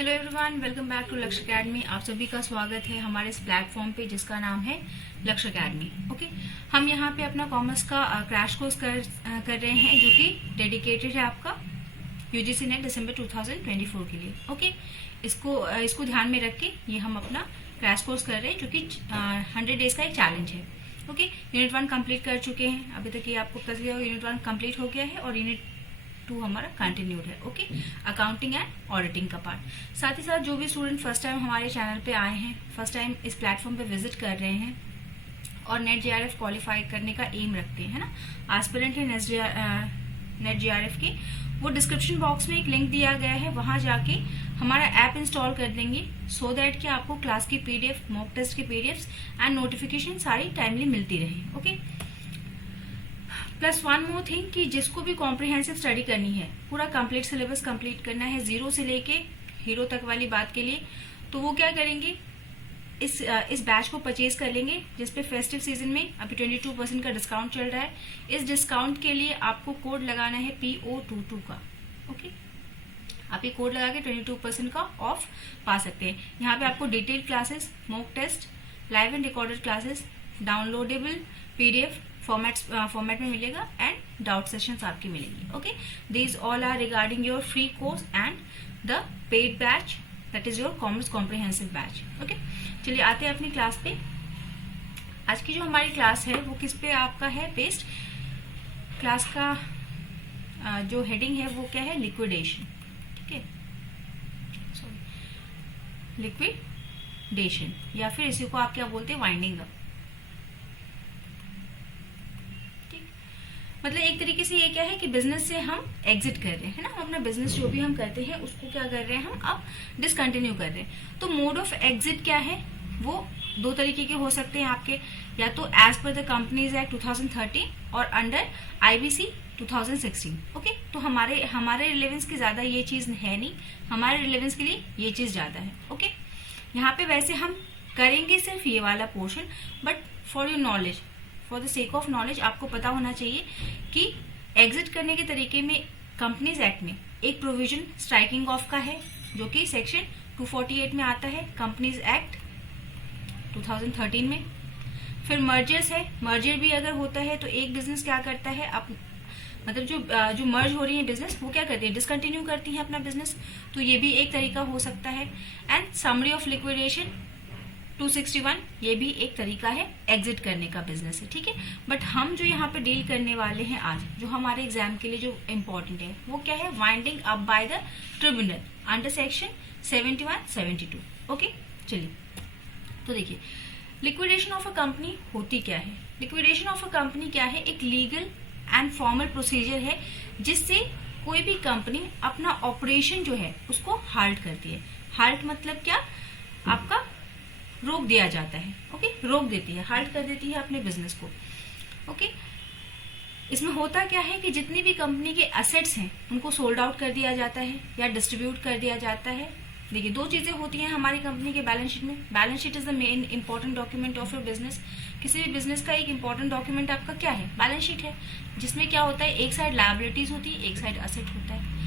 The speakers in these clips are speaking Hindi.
Hello everyone, welcome back to Lakshya academy. आप सभी का स्वागत है हमारे इस प्लेटफॉर्म पे जिसका नाम है लक्ष्य अकेडमी। ओके, हम यहाँ पे अपना कॉमर्स का क्रैश कोर्स कर रहे हैं जो कि डेडिकेटेड है आपका यूजीसी नेट दिसंबर 2024 के लिए। ओके, इसको ध्यान में रख के ये हम अपना क्रैश कोर्स कर रहे हैं जो कि 100 डेज का एक चैलेंज है। ओके, यूनिट 1 कंप्लीट कर चुके हैं। अभी तक ये आपको पता है यूनिट 1 कंप्लीट हो गया है और यूनिट 2 हमारा कंटिन्यूड है। ओके, अकाउंटिंग एंड ऑडिटिंग का पार्ट। साथ ही साथ जो भी स्टूडेंट फर्स्ट टाइम हमारे चैनल पे आए हैं, फर्स्ट टाइम इस प्लेटफॉर्म पे विजिट कर रहे हैं और नेट जीआरएफ क्वालिफाई करने का एम रखते हैं, है ना, एस्पिरेंट है नेट जीआरएफ के, वो डिस्क्रिप्शन बॉक्स में एक लिंक दिया गया है, वहां जाके हमारा ऐप इंस्टॉल कर देंगे सो दैट कि आपको क्लास की पीडीएफ, मॉक टेस्ट की पीडीएफ एंड नोटिफिकेशन सारी टाइमली मिलती रहे। Okay, plus one more thing कि जिसको भी कॉम्प्रिहेंसिव स्टडी करनी है, पूरा कंप्लीट सिलेबस कंप्लीट करना है जीरो से लेके हीरो तक वाली बात के लिए, तो वो क्या करेंगे, इस बैच को परचेज कर लेंगे जिसपे फेस्टिव सीजन में अभी 22% का डिस्काउंट चल रहा है। इस डिस्काउंट के लिए आपको कोड लगाना है PO22 का। ओके, आप ये कोड लगा के 22% का ऑफ पा सकते हैं। यहाँ पे आपको detail classes, mock test, live and recorded classes, downloadable PDF format में मिलेगा एंड डाउट सेशंस आपकी मिलेंगी। Okay, these all are regarding your free course and the paid batch, that is your commerce comprehensive batch. Okay, चलिए आते हैं अपनी क्लास पे। आज की जो हमारी क्लास है वो किस पे आपका है बेस्ड। क्लास का जो हेडिंग है वो क्या है, लिक्विडेशन। ठीक है, सॉरी, लिक्विडेशन या फिर इसी को आप क्या बोलते हैं, वाइंडिंग अप। मतलब एक तरीके से ये क्या है कि बिजनेस से हम एग्जिट कर रहे हैं, है ना, हम अपना बिजनेस जो भी हम करते हैं उसको क्या कर रहे हैं, हम अब डिसकंटिन्यू कर रहे हैं। तो मोड ऑफ एग्जिट क्या है, वो दो तरीके के हो सकते हैं आपके, या तो as per the companies act 2013 और अंडर IBC 2016। ओके, तो हमारे रिलेवेंस की ज्यादा ये चीज है नहीं, हमारे रिलेवेंस के लिए ये चीज ज्यादा है। ओके, यहाँ पे वैसे हम करेंगे सिर्फ ये वाला portion, but for your knowledge, for the sake of knowledge आपको पता होना चाहिए कि एग्जिट करने के तरीके में कंपनीज एक्ट में एक प्रोविजन स्ट्राइकिंग ऑफ का है जो कि सेक्शन 248 में आता है, कंपनीज एक्ट 2013 में। फिर मर्जर्स है, मर्जर भी अगर होता है तो एक बिजनेस क्या करता है, मतलब जो मर्ज हो रही है बिजनेस वो क्या करती है, डिसकंटिन्यू करती है अपना बिजनेस, तो ये भी एक तरीका हो सकता है। एंड समरी ऑफ लिक्विडेशन 261, ये भी एक तरीका है एग्जिट करने का बिजनेस है। ठीक है, बट हम जो यहाँ पे डील करने वाले हैं आज, जो हमारे एग्जाम के लिए जो इम्पोर्टेंट है वो क्या है, winding up by the tribunal under section 71, 72। Okay, चलिए तो देखिए लिक्विडेशन ऑफ अ कंपनी होती क्या है। लिक्विडेशन ऑफ अ कंपनी क्या है, एक लीगल एंड फॉर्मल प्रोसीजर है जिससे कोई भी कंपनी अपना ऑपरेशन जो है उसको हाल्ट करती है। हाल्ट मतलब क्या, आपका रोक दिया जाता है। ओके, रोक देती है, हाल्ट कर देती है अपने बिजनेस को। ओके, इसमें होता क्या है कि जितनी भी कंपनी के एसेट्स हैं उनको सोल्ड आउट कर दिया जाता है या डिस्ट्रीब्यूट कर दिया जाता है। देखिए दो चीजें होती हैं हमारी कंपनी के बैलेंस शीट में। Balance sheet is the main important document of your business. किसी भी बिजनेस का एक इंपॉर्टेंट डॉक्यूमेंट आपका क्या है, बैलेंस शीट है, जिसमें क्या होता है, एक साइड लायबिलिटीज होती है, एक साइड एसेट होता है।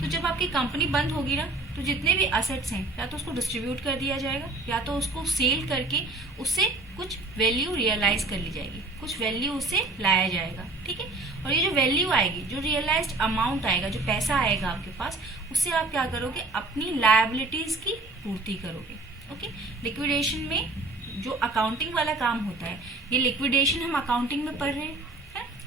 तो जब आपकी कंपनी बंद होगी ना, तो जितने भी एसेट्स हैं या तो उसको डिस्ट्रीब्यूट कर दिया जाएगा या तो उसको सेल करके उससे कुछ वैल्यू रियलाइज कर ली जाएगी, कुछ वैल्यू उससे लाया जाएगा। ठीक है, और ये जो वैल्यू आएगी, जो रियलाइज्ड अमाउंट आएगा, जो पैसा आएगा आपके पास, उससे आप क्या करोगे, अपनी लायबिलिटीज की पूर्ति करोगे। ओके, लिक्विडेशन में जो अकाउंटिंग वाला काम होता है, ये लिक्विडेशन हम अकाउंटिंग में पढ़ रहे हैं,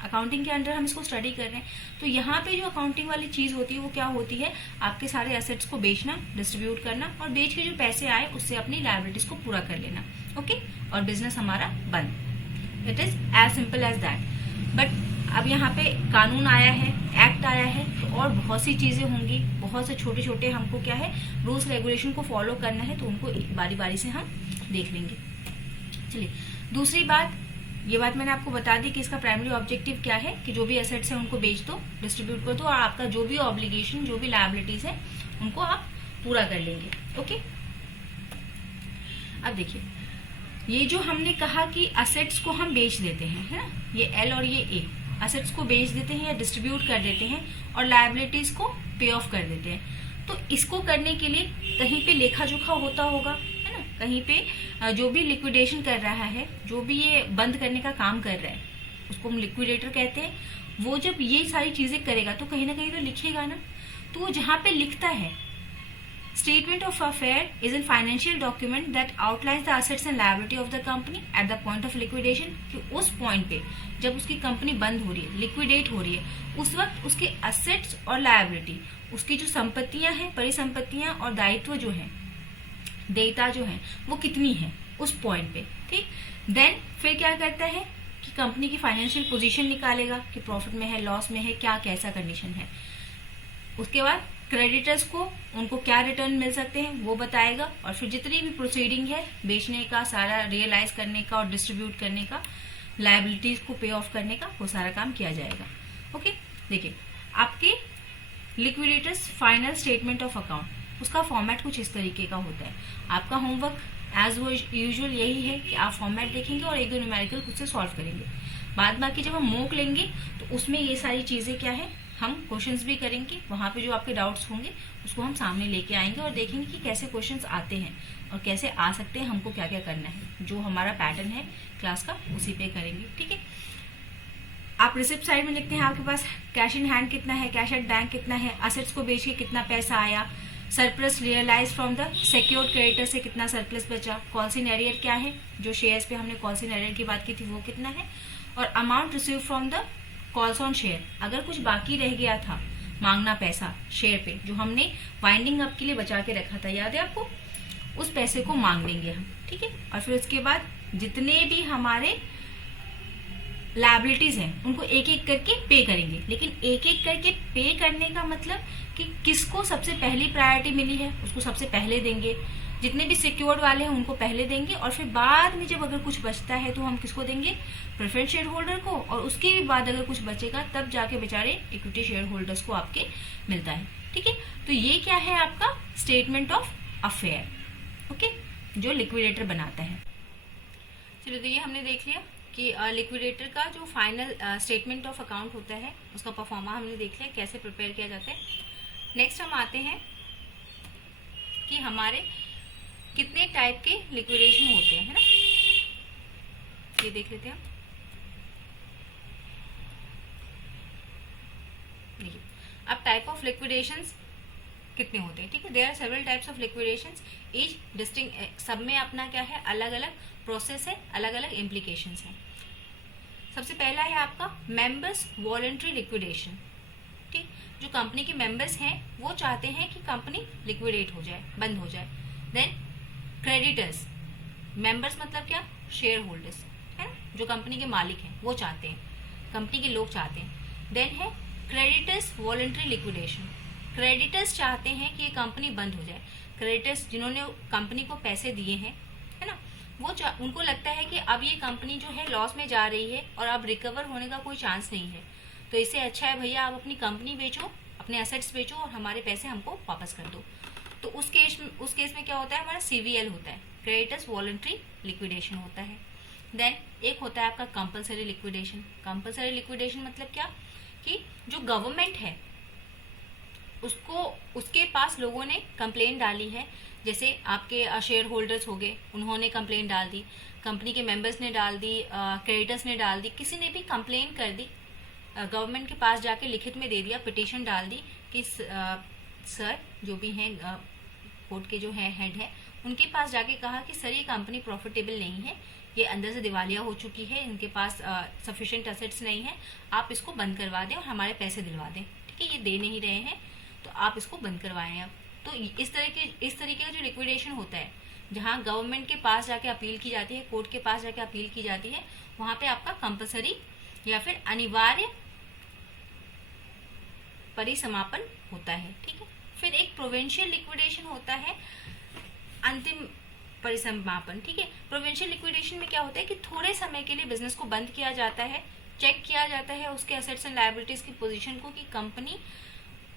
अकाउंटिंग के अंडर हम इसको स्टडी कर रहे हैं। तो यहाँ पे जो अकाउंटिंग वाली चीज होती है वो क्या होती है, आपके सारे एसेट्स को बेचना, डिस्ट्रीब्यूट करना और बेच के जो पैसे आए उससे अपनी लायबिलिटीज को पूरा कर लेना। ओके, और बिजनेस हमारा बंद। It is as simple as that. But अब यहाँ पे कानून आया है, एक्ट आया है, तो और बहुत सी चीजें होंगी, बहुत से छोटे छोटे हमको क्या है, रूल्स रेगुलेशन को फॉलो करना है, तो उनको बारी बारी से हम देख लेंगे। चलिए दूसरी बात, ये बात मैंने आपको बता दी कि इसका प्राइमरी ऑब्जेक्टिव क्या है, कि जो भी एसेट्स हैं उनको बेच दो, डिस्ट्रीब्यूट कर दो और आपका जो भी ऑब्लिगेशन, जो भी लायबिलिटीज है उनको आप पूरा कर लेंगे। ओके, अब देखिए ये जो हमने कहा कि एसेट्स को हम बेच देते हैं, है ना, ये L और ये A, एसेट्स को बेच देते हैं या डिस्ट्रीब्यूट कर देते हैं और लायबिलिटीज को पे ऑफ कर देते हैं। तो इसको करने के लिए कहीं पे लेखा जोखा होता होगा, है ना, कहीं पे जो भी लिक्विडेशन कर रहा है, जो भी ये बंद करने का काम कर रहा है, उसको हम लिक्विडेटर कहते हैं। वो जब ये सारी चीजें करेगा तो कहीं ना कहीं तो लिखेगा ना। तो वो जहां पे लिखता है statement of affair is an financial document that outlines the assets and liability of the company at the point of liquidation, कि उस पॉइंट पे जब उसकी कंपनी बंद हो रही है, लिक्विडेट हो रही है, उस वक्त उसके एसेट्स और लायबिलिटी, उसकी जो संपत्तियां हैं, परिसंपत्तियां और दायित्व जो है, देयता जो है, वो कितनी है उस पॉइंट पे। ठीक, देन फिर क्या करता है कि कंपनी की फाइनेंशियल पोजीशन निकालेगा कि प्रॉफिट में है, लॉस में है, क्या कैसा कंडीशन है। उसके बाद क्रेडिटर्स को उनको क्या रिटर्न मिल सकते हैं वो बताएगा, और फिर जितनी भी प्रोसीडिंग है बेचने का, सारा रियलाइज करने का और डिस्ट्रीब्यूट करने का, लायबिलिटीज को पे ऑफ करने का, वो सारा काम किया जाएगा। ओके, देखिए आपके liquidators final statement of account, उसका फॉर्मेट कुछ इस तरीके का होता है। आपका होमवर्क एज यूजुअल यही है कि आप फॉर्मेट देखेंगे और एक दो न्यूमेरिकल खुद से सॉल्व करेंगे। बाद बाकी जब हम मॉक लेंगे तो उसमें ये सारी चीजें क्या है, हम क्वेश्चंस भी करेंगे, वहां पे जो आपके डाउट्स होंगे उसको हम सामने लेके आएंगे और देखेंगे कि कैसे क्वेश्चंस आते हैं और कैसे आ सकते हैं, हमको क्या क्या करना है। जो हमारा पैटर्न है क्लास का उसी पे करेंगे। ठीक है, आप रिसिप्ट साइड में लिखते हैं आपके पास कैश इन हैंड कितना है, कैश एट बैंक कितना है, असेट्स को बेच के कितना पैसा आया, surplus realise from the secured creditor से कितना सरप्लस बचा, कॉल्स इन एरियर क्या है, जो शेयर्स पे हमने कॉल्स इन एरियर की बात की थी वो कितना है, और amount receive from the calls on share, अगर कुछ बाकी रह गया था मांगना पैसा शेयर पे जो हमने वाइंडिंग अप के लिए बचा के रखा था, याद है आपको, उस पैसे को मांग लेंगे हम। ठीक है, और फिर उसके बाद जितने भी हमारे लायबिलिटीज हैं उनको एक एक करके पे करेंगे। लेकिन एक एक करके पे करने का मतलब कि किसको सबसे पहली प्रायोरिटी मिली है उसको सबसे पहले देंगे, जितने भी सिक्योर्ड वाले हैं उनको पहले देंगे, और फिर बाद में जब अगर कुछ बचता है तो हम किसको देंगे, प्रेफरेंस शेयर होल्डर को, और उसके भी बाद अगर कुछ बचेगा तब जाके बेचारे इक्विटी शेयर होल्डर्स को आपके मिलता है। ठीक है, तो ये क्या है आपका स्टेटमेंट ऑफ अफेयर, ओके, जो लिक्विडेटर बनाता है। चलो, तो ये हमने देख लिया कि लिक्विडेटर का जो फाइनल स्टेटमेंट ऑफ अकाउंट होता है उसका परफॉर्मा हमने देख लिया कैसे प्रिपेयर किया जाता है। नेक्स्ट हम आते हैं कि हमारे कितने टाइप के लिक्विडेशन होते हैं, है ना, ये देख लेते हैं। देखिए अब टाइप ऑफ लिक्विडेशंस कितने होते हैं। ठीक है, there are several types of liquidations, each distinct, सब में अपना क्या है, अलग अलग प्रोसेस है, अलग अलग इम्प्लीकेशंस है। सबसे पहला है आपका मेंबर्स वॉलंटरी लिक्विडेशन। ठीक, जो कंपनी के मेंबर्स हैं वो चाहते हैं कि कंपनी लिक्विडेट हो जाए, बंद हो जाए। देन क्रेडिटर्स, मेंबर्स मतलब क्या, शेयर होल्डर्स है, जो कंपनी के मालिक हैं वो चाहते हैं, कंपनी के लोग चाहते हैं। देन है क्रेडिटर्स वॉलंटरी लिक्विडेशन, क्रेडिटर्स चाहते हैं कि ये कंपनी बंद हो जाए। क्रेडिटर्स जिन्होंने कंपनी को पैसे दिए हैं, है ना, वो उनको लगता है कि अब ये कंपनी जो है लॉस में जा रही है और अब रिकवर होने का कोई चांस नहीं है, तो इससे अच्छा है भैया आप अपनी कंपनी बेचो, अपने एसेट्स बेचो और हमारे पैसे हमको वापस कर दो। तो उस केस में क्या होता है, हमारा सीवीएल होता है, क्रेडिटर्स वॉलंटरी लिक्विडेशन होता है। देन एक होता है आपका कंपलसरी लिक्विडेशन। कंपलसरी लिक्विडेशन मतलब क्या, कि जो गवर्नमेंट है उसको, उसके पास लोगों ने कंप्लेन डाली है, जैसे आपके शेयर होल्डर्स हो गए, उन्होंने कंप्लेन डाल दी, कंपनी के मेंबर्स ने डाल दी, क्रेडिटर्स ने डाल दी, किसी ने भी कंप्लेन कर दी, गवर्नमेंट के पास जाके लिखित में दे दिया, पिटीशन डाल दी कि सर जो भी हैं कोर्ट के जो है हेड है, उनके पास जाके कहा कि सर ये कंपनी प्रॉफिटेबल नहीं है, ये अंदर से दिवालिया हो चुकी है, इनके पास सफिशिएंट एसेट्स नहीं है, आप इसको बंद करवा दें और हमारे पैसे दिलवा दें। ठीक है, ये दे नहीं रहे हैं तो आप इसको बंद करवाएं। अब तो इस तरीके का जो लिक्विडेशन होता है, जहां गवर्नमेंट के पास जाके अपील की जाती है, कोर्ट के पास जाके अपील की जाती है, वहां पे आपका कंपलसरी या फिर अनिवार्य परिसमापन होता है। ठीक है, फिर एक प्रोविंशियल लिक्विडेशन होता है, अंतिम परिसमापन। ठीक है, प्रोविंशियल लिक्विडेशन में क्या होता है कि थोड़े समय के लिए बिजनेस को बंद किया जाता है, चेक किया जाता है उसके एसेट्स एंड लायबिलिटीज की पोजीशन को कि कंपनी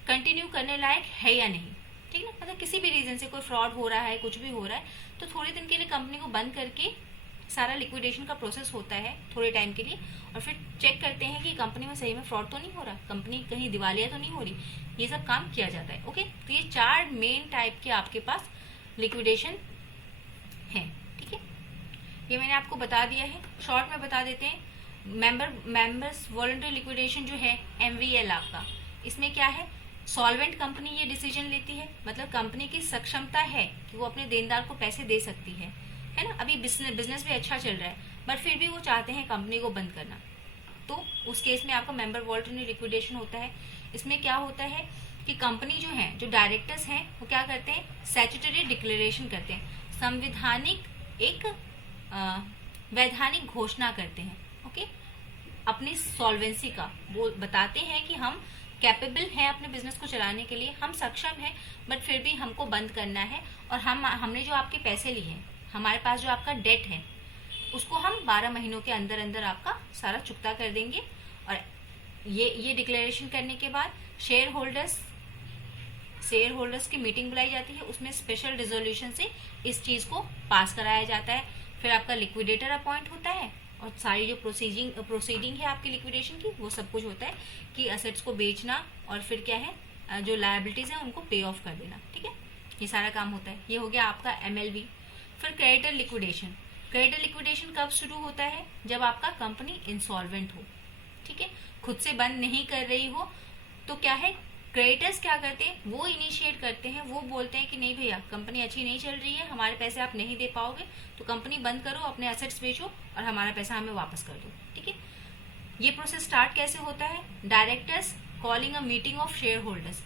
कंटिन्यू करने लायक है या नहीं। ठीक है, मतलब किसी भी रीजन से कोई फ्रॉड हो रहा है, कुछ भी हो रहा है, तो थोड़े दिन के लिए कंपनी को बंद करके सारा लिक्विडेशन का प्रोसेस होता है थोड़े टाइम के लिए, और फिर चेक करते हैं कि कंपनी में सही में फ्रॉड तो नहीं हो रहा, कंपनी कहीं दिवालिया तो नहीं हो रही, ये सब काम किया जाता है। ओके, तो ये 4 मेन टाइप के आपके पास लिक्विडेशन है। ठीक है, ये मैंने आपको बता दिया है, शॉर्ट में बता देते हैं। मेंबर्स वॉलंटरी लिक्विडेशन जो है MVL आपका, इसमें क्या है, सॉल्वेंट कंपनी ये डिसीजन लेती है, मतलब कंपनी की सक्षमता है कि वो अपने देनदार को पैसे दे सकती है ना। अभी बिजनेस भी अच्छा चल रहा है, बट फिर भी वो चाहते हैं कंपनी को बंद करना, तो उस केस में आपका मेंबर वॉलंटरी लिक्विडेशन होता है। इसमें क्या होता है कि कंपनी जो है, जो डायरेक्टर्स हैं, वो क्या करते हैं, स्टैट्यूटरी डिक्लेरेशन करते हैं, संवैधानिक एक वैधानिक घोषणा करते हैं। ओके, अपनी सॉल्वेंसी का वो बताते हैं कि हम कैपेबल हैं अपने बिजनेस को चलाने के लिए, हम सक्षम हैं, बट फिर भी हमको बंद करना है, और हमने जो आपके पैसे लिए हैं, हमारे पास जो आपका डेट है, उसको हम 12 महीनों के अंदर अंदर आपका सारा चुकता कर देंगे। और ये डिक्लेरेशन करने के बाद शेयर होल्डर्स की मीटिंग बुलाई जाती है, उसमें स्पेशल रिजोल्यूशन से इस चीज को पास कराया जाता है। फिर आपका लिक्विडेटर अपॉइंट होता है, और सारी जो प्रोसीडिंग है आपकी लिक्विडेशन की, वो सब कुछ होता है कि असेट्स को बेचना, और फिर क्या है, जो लायबिलिटीज है उनको पे ऑफ कर देना। ठीक है, ये सारा काम होता है। ये हो गया आपका MLV। फिर क्रेडिटर लिक्विडेशन कब शुरू होता है, जब आपका कंपनी इंसॉल्वेंट हो। ठीक है, खुद से बंद नहीं कर रही हो, तो क्या है, क्रेडिटर्स क्या करते हैं, वो इनिशिएट करते हैं, वो बोलते हैं कि नहीं भैया, कंपनी अच्छी नहीं चल रही है, हमारे पैसे आप नहीं दे पाओगे, तो कंपनी बंद करो, अपने एसेट्स बेचो और हमारा पैसा हमें वापस कर दो। ठीक है, ये प्रोसेस स्टार्ट कैसे होता है, directors calling a meeting of share holders.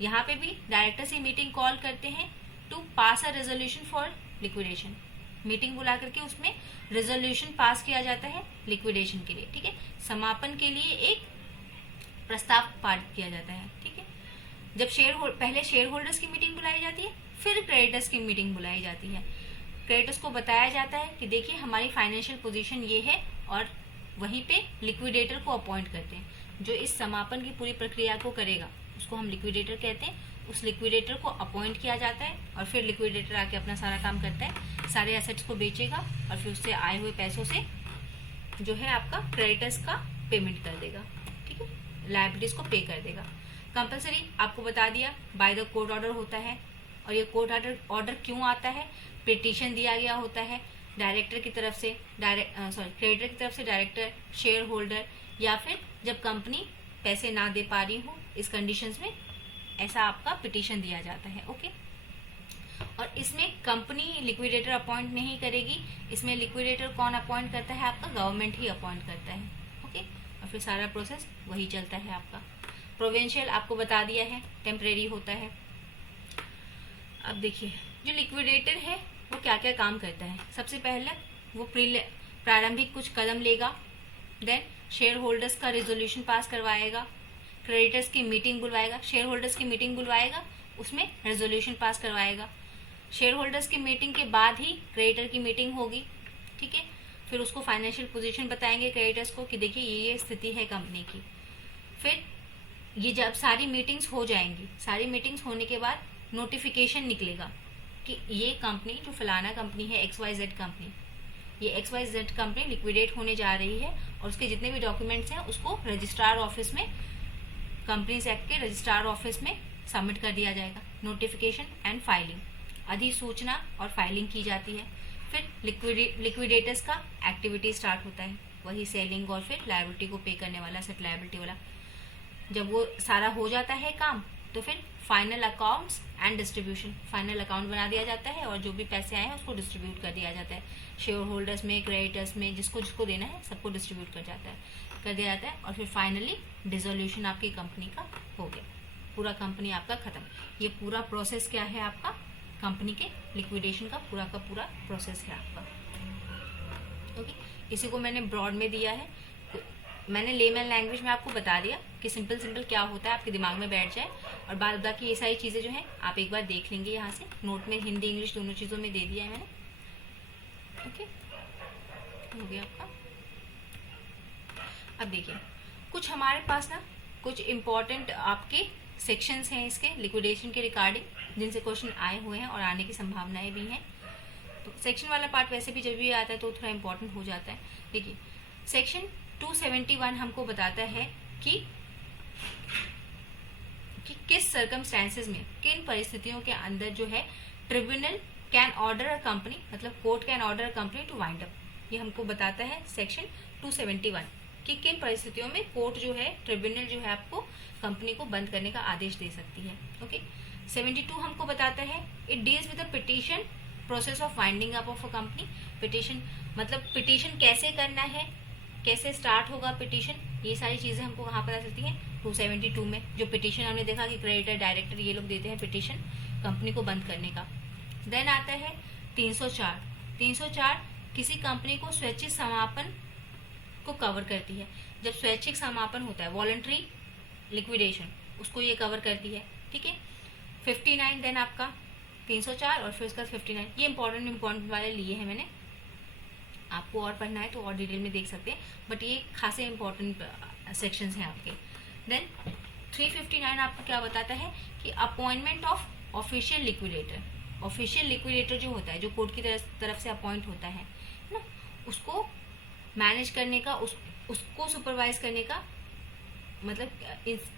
यहाँ पे भी डायरेक्टर्स ही मीटिंग कॉल करते हैं to pass a resolution for liquidation. Meeting बुला करके उसमें रेजोल्यूशन पास किया जाता है लिक्विडेशन के लिए। ठीक है, समापन के लिए एक प्रस्ताव पारित किया जाता है। ठीक है, जब पहले शेयर होल्डर्स की मीटिंग बुलाई जाती है, फिर क्रेडिटर्स की मीटिंग बुलाई जाती है। क्रेडिटर्स को बताया जाता है कि देखिए हमारी फाइनेंशियल पोजीशन ये है, और वहीं पे लिक्विडेटर को अपॉइंट करते हैं, जो इस समापन की पूरी प्रक्रिया को करेगा, उसको हम लिक्विडेटर कहते हैं। उस लिक्विडेटर को अपॉइंट किया जाता है, और फिर लिक्विडेटर आके अपना सारा काम करता है, सारे एसेट्स को बेचेगा, और फिर उससे आए हुए पैसों से जो है आपका क्रेडिटर्स का पेमेंट कर देगा। ठीक है, लायबिलिटीज को पे कर देगा। कंपलसरी आपको बता दिया, बाय द कोर्ट ऑर्डर होता है। और ये कोर्ट ऑर्डर क्यों आता है, पिटीशन दिया गया होता है डायरेक्टर की तरफ से, क्रेडिटर की तरफ से डायरेक्टर, शेयर होल्डर, या फिर जब कंपनी पैसे ना दे पा रही हो, इस कंडीशंस में ऐसा आपका पिटीशन दिया जाता है। ओके, और इसमें कंपनी लिक्विडेटर अपॉइंट नहीं करेगी, इसमें लिक्विडेटर कौन अपॉइंट करता है, आपका गवर्नमेंट ही अपॉइंट करता है। ओके, और फिर सारा प्रोसेस वही चलता है आपका। प्रोविंशियल आपको बता दिया है, टेम्परेरी होता है। अब देखिए, जो लिक्विडेटर है वो क्या क्या काम करता है। सबसे पहले वो प्रारंभिक कुछ कदम लेगा, देन शेयर होल्डर्स का रेजोल्यूशन पास करवाएगा, क्रेडिटर्स की मीटिंग बुलवाएगा, शेयर होल्डर्स की मीटिंग बुलवाएगा, उसमें रेजोल्यूशन पास करवाएगा। शेयर होल्डर्स की मीटिंग के बाद ही क्रेडिटर की मीटिंग होगी। ठीक है, फिर उसको फाइनेंशियल पोजीशन बताएंगे क्रेडिटर्स को कि देखिए ये स्थिति है कंपनी की। फिर ये जब सारी मीटिंग्स हो जाएंगी, सारी मीटिंग्स होने के बाद नोटिफिकेशन निकलेगा कि ये कंपनी, जो फलाना कंपनी है, XYZ कंपनी, ये XYZ कंपनी लिक्विडेट होने जा रही है, और उसके जितने भी डॉक्यूमेंट्स हैं उसको रजिस्ट्रार ऑफिस में, कंपनीज एक्ट के रजिस्ट्रार ऑफिस में सबमिट कर दिया जाएगा। नोटिफिकेशन एंड फाइलिंग, अधिसूचना और फाइलिंग की जाती है। फिर लिक्विडेटर्स का एक्टिविटी स्टार्ट होता है, वही सेलिंग और फिर लायबिलिटी को पे करने वाला, सेट लायबिलिटी वाला। जब वो सारा हो जाता है काम, तो फिर final accounts and distribution, final account बना दिया जाता है, और जो भी पैसे आए हैं उसको डिस्ट्रीब्यूट कर दिया जाता है शेयर होल्डर्स में, क्रेडिटर्स में, जिसको जिसको देना है सबको डिस्ट्रीब्यूट कर दिया जाता है। और फिर फाइनली डिसोल्यूशन आपकी कंपनी का हो गया, पूरा कंपनी आपका खत्म। ये पूरा प्रोसेस क्या है आपका, कंपनी के लिक्विडेशन का पूरा प्रोसेस है आपका। ओके, इसी को मैंने ब्रॉड में दिया है, मैंने लेमन लैंग्वेज में आपको बता दिया कि सिंपल क्या होता है, आपके दिमाग में बैठ जाए। और बाद बाकी ये सारी चीजें जो हैं आप एक बार देख लेंगे, यहाँ से नोट में हिंदी इंग्लिश दोनों चीजों में दे दिया है मैंने। ओके, हो गया आपका। अब देखिए, कुछ हमारे पास ना कुछ इम्पोर्टेंट आपके सेक्शंस हैं इसके लिक्विडेशन के रिगार्डिंग, जिनसे क्वेश्चन आए हुए हैं और आने की संभावनाएं भी हैं। तो सेक्शन वाला पार्ट वैसे भी जब भी आता है तो थोड़ा इंपॉर्टेंट हो जाता है। देखिए सेक्शन 271 हमको बताता है कि किस सर्कमस्टेंसेज में, किन परिस्थितियों के अंदर जो है tribunal can order a company, मतलब court can order a company to wind up. ये हमको बताता है सेक्शन 271 कि किन परिस्थितियों में कोर्ट जो है, ट्रिब्यूनल जो है आपको कंपनी को बंद करने का आदेश दे सकती है। ओके 72 हमको बताता है it deals with the petition process of winding up of a company. Petition मतलब पिटीशन कैसे करना है, कैसे स्टार्ट होगा पिटीशन, ये सारी चीजें हमको कहाँ पता चलती हैं 272 में। जो पिटीशन हमने देखा कि क्रेडिटर, डायरेक्टर ये लोग देते हैं पिटीशन कंपनी को बंद करने का। देन आता है 304। 304 किसी कंपनी को स्वैच्छिक समापन को कवर करती है। जब स्वैच्छिक समापन होता है, वॉलंटरी लिक्विडेशन, उसको ये कवर करती है। ठीक है 59 देन आपका 304 और फिर उसका 59। ये इंपॉर्टेंट वाले लिए हैं मैंने, आपको और पढ़ना है तो और डिटेल में देख सकते हैं, बट ये खासे इंपॉर्टेंट सेक्शंस हैं आपके। देन 359 आपको क्या बताता है कि appointment of official liquidator. Official liquidator जो होता है, जो कोर्ट की तरफ से अपॉइंट होता है ना, उसको मैनेज करने का, उसको सुपरवाइज करने का, मतलब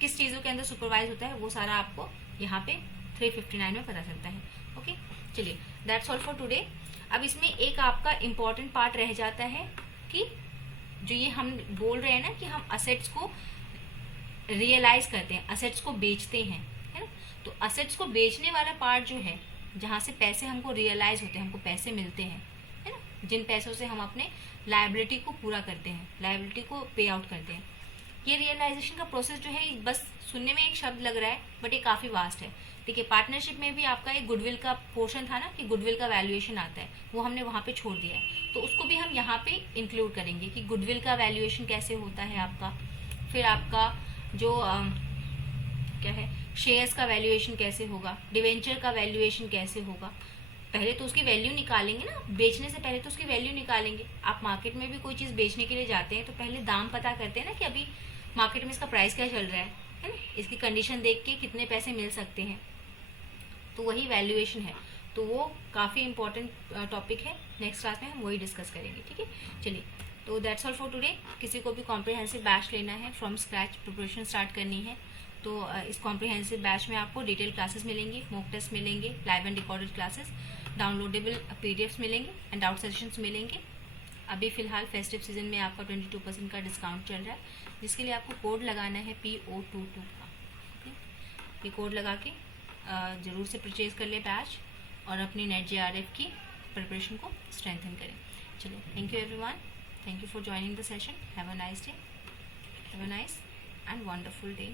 किस चीजों के अंदर सुपरवाइज होता है वो सारा आपको यहाँ पे 359 में पता चलता है। ओके चलिए दैट्स ऑल फॉर टुडे। अब इसमें एक आपका इम्पॉर्टेंट पार्ट रह जाता है कि जो ये हम बोल रहे हैं ना कि हम असेट्स को रियलाइज करते हैं, असेट्स को बेचते हैं, है ना। तो असेट्स को बेचने वाला पार्ट जो है, जहां से पैसे हमको रियलाइज होते हैं, हमको पैसे मिलते हैं, है ना, जिन पैसों से हम अपने लायबिलिटी को पूरा करते हैं, लायबिलिटी को पे आउट करते हैं। ये रियलाइजेशन का प्रोसेस जो है बस सुनने में एक शब्द लग रहा है, बट ये काफी वास्ट है। देखिए पार्टनरशिप में भी आपका एक गुडविल का पोर्शन था ना कि गुडविल का वैल्यूएशन आता है, वो हमने वहां पे छोड़ दिया है, तो उसको भी हम यहाँ पे इंक्लूड करेंगे कि गुडविल का वैल्यूएशन कैसे होता है आपका। फिर आपका जो क्या है शेयर्स का वैल्यूएशन कैसे होगा, डिवेंचर का वैल्यूएशन कैसे होगा। पहले तो उसकी वैल्यू निकालेंगे ना, बेचने से पहले तो उसकी वैल्यू निकालेंगे। आप मार्केट में भी कोई चीज बेचने के लिए जाते हैं तो पहले दाम पता करते हैं ना कि अभी मार्केट में इसका प्राइस क्या चल रहा है ना, इसकी कंडीशन देख के कितने पैसे मिल सकते हैं, तो वही वैल्यूएशन है। तो वो काफी इंपॉर्टेंट टॉपिक है, नेक्स्ट क्लास में हम वही डिस्कस करेंगे। ठीक है चलिए, तो दैट्स ऑल फॉर टुडे। किसी को भी कॉम्प्रिहेंसिव बैच लेना है, फ्रॉम स्क्रैच प्रिपरेशन स्टार्ट करनी है, तो इस कॉम्प्रिहेंसिव बैच में आपको डिटेल क्लासेस मिलेंगी, मॉक टेस्ट मिलेंगे, live and recorded classes, downloadable PDFs मिलेंगे एंड आउट सेशंस मिलेंगे। अभी फिलहाल फेस्टिव सीजन में आपका 22% का डिस्काउंट चल रहा है, जिसके लिए आपको कोड लगाना है PO22 का। ये कोड लगा के जरूर से परचेज कर ले बैच और अपनी नेट JRF की प्रिपरेशन को स्ट्रेंथन करें। चलिए thank you everyone, thank you for joining the session. Have a nice day, have a nice and wonderful day.